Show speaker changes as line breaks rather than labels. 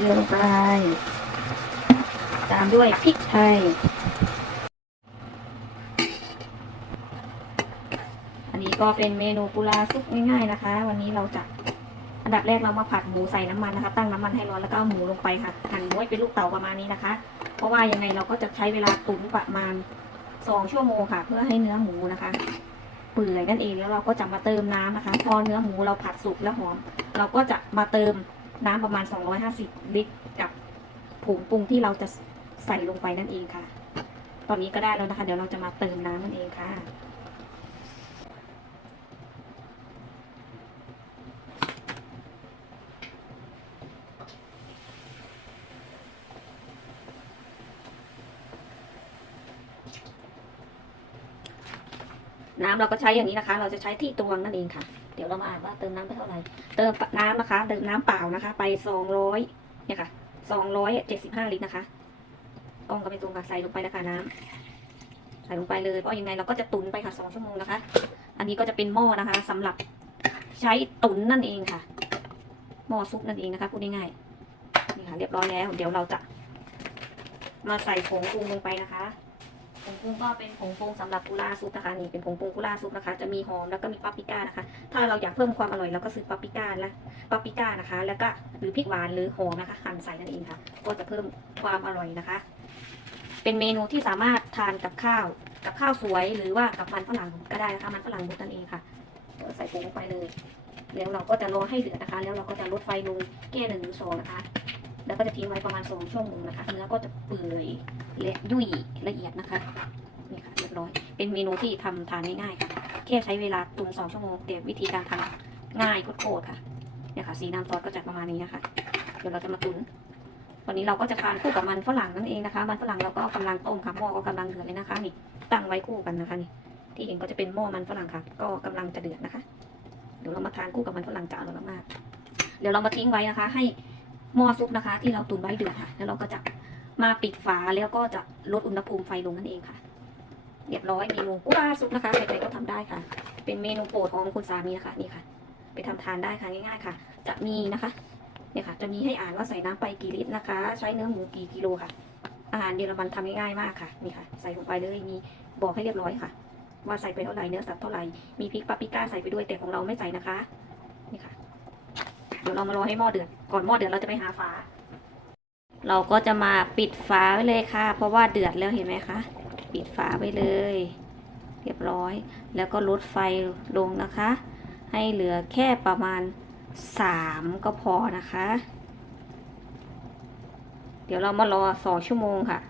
อลงไป ตามด้วยพริกไทย อันนี้ก็เป็นเมนูกุลาซุปง่ายๆนะคะ วันนี้เราจะอันดับแรกเรามาผัดหมูใส่น้ำมันนะคะ ตั้งน้ำมันให้ร้อนแล้วก็เอาหมูลงไปค่ะหั่นหมูให้เป็นลูกเต๋าประมาณนี้นะคะ เพราะว่ายังไงเราก็จะใช้เวลาตุ๋นประมาณสองชั่วโมงค่ะ เพื่อให้เนื้อหมูนะคะเปื่อยนั่นเองแล้วเราก็จะมาเติมน้ำนะคะ พอเนื้อหมูเราผัดสุกแล้วหอม เราก็จะมาเติม น้ำประมาณ 250 ลิตร กับผงปรุงที่เราจะใส่ลงไปนั่นเองค่ะ ตอนนี้ก็ได้แล้วนะคะ เดี๋ยวเราจะมาเติมน้ำนั่นเองค่ะ น้ำเราก็ใช้อย่างนี้นะคะ เราจะใช้ที่ตวงนั่นเองค่ะ ดี๋ยวเรามาอ่านว่าเติมน้ำไปเท่าไหร่ เติมน้ำนะคะ เติมน้ำเปล่านะคะ ไปสองร้อยเนี่ยค่ะสองร้อยเจ็ดสิบห้าลิตรนะคะกล้องก็ไม่ตรงค่ะใส่ลงไปนะคะน้ำใส่ลงไปเลยเพราะยังไงเราก็จะตุนไปค่ะสองชั่วโมงนะคะ อันนี้ก็จะเป็นหม้อนะคะสำหรับใช้ตุนนั่นเองค่ะหม้อซุปนั่นเองนะคะพูดง่ายๆนี่ค่ะเรียบร้อยแล้ว เดี๋ยวเราจะมาใส่ผงปรุงลงไปนะคะ ผงปรุงก็เป็นผงปรุงสำหรับกุลาซุปนะคะนี่เป็นผงปรุงกุลาซุปนะคะ จะมีหอมแล้วก็มีปาปริก้านะคะ ถ้าเราอยากเพิ่มความอร่อยเราก็ซื้อปาปริก้าและปาปริก้านะคะ แล้วก็หรือพริกหวานหรือหอมนะคะหั่นใส่นั่นเองค่ะ ก็จะเพิ่มความอร่อยนะคะ เป็นเมนูที่สามารถทานกับข้าว กับข้าวสวยหรือว่ากับมันฝรั่งก็ได้นะคะ มันฝรั่งบดนั่นเองค่ะก็ใส่ผงลงไปเลย แล้วเราก็จะรอให้เดือดนะคะ แล้วเราก็จะลดไฟลงแก้หนึ่งหรือสองนะคะ แล้วก็จะทิ้งไว้ประมาณสองชั่วโมงนะคะเนื้อก็จะเปื่อยและยุ่ยละเอียดนะคะนี่ค่ะเรียบร้อย เป็นเมนูที่ทำทานง่ายๆค่ะแค่ใช้เวลาตุนสองชั่วโมงแต่วิธีการทำง่ายโคตรๆค่ะเนี่ยค่ะสีน้ำซอสก็จะประมาณนี้นะคะเดี๋ยวเราจะมาตุนวันนี้เราก็จะทานคู่กับมันฝรั่งนั่นเองนะคะ มันฝรั่งเราก็กำลังต้มค่ะหม้อก็กำลังเดือดเลยนะคะนี่ตั้งไว้คู่กันนะคะนี่ที่เห็นก็จะเป็นหม้อมันฝรั่งค่ะ ก็กำลังจะเดือดนะคะ เดี๋ยวเรามาทานคู่กับมันฝรั่งจะอร่อยมากๆเดี๋ยวเรามาทิ้งไว้นะคะ ให้ หม้อซุปนะคะ ที่เราตุนไว้เดือดค่ะ แล้วเราก็จะมาปิดฝาแล้วก็จะลดอุณหภูมิไฟลงนั่นเองค่ะ เรียบร้อยเมนูกุ้งซุปนะคะใครๆก็ทำได้ค่ะ เป็นเมนูโปรดของคุณสามีนะคะนี่ค่ะ ไปทำทานได้ค่ะง่ายๆค่ะ จะมีนะคะเนี่ยค่ะ จะมีให้อ่านว่าใส่น้ำไปกี่ลิตรนะคะ ใช้เนื้อหมูกี่กิโลค่ะ อาหารเยอรมันทำง่ายๆมากค่ะนี่ค่ะ ใส่ลงไปเลยมีบอกให้เรียบร้อยค่ะ ว่าใส่ไปเท่าไหร่เนื้อสัตว์เท่าไหร่มีพริกปาปริก้าใส่ไปด้วยแต่ของเราไม่ใส่นะคะ เดี๋ยวเรามารอให้หม้อเดือด ก่อนหม้อเดือดเราจะไปหาฝา เราก็จะมาปิดฝาไว้เลยค่ะ เพราะว่าเดือดแล้วเห็นไหมคะ ปิดฝาไปเลย เรียบร้อย แล้วก็ลดไฟลงนะคะ ให้เหลือแค่ประมาณ 3 ก็พอนะคะ เดี๋ยวเรามารอ2ชั่วโมงค่ะ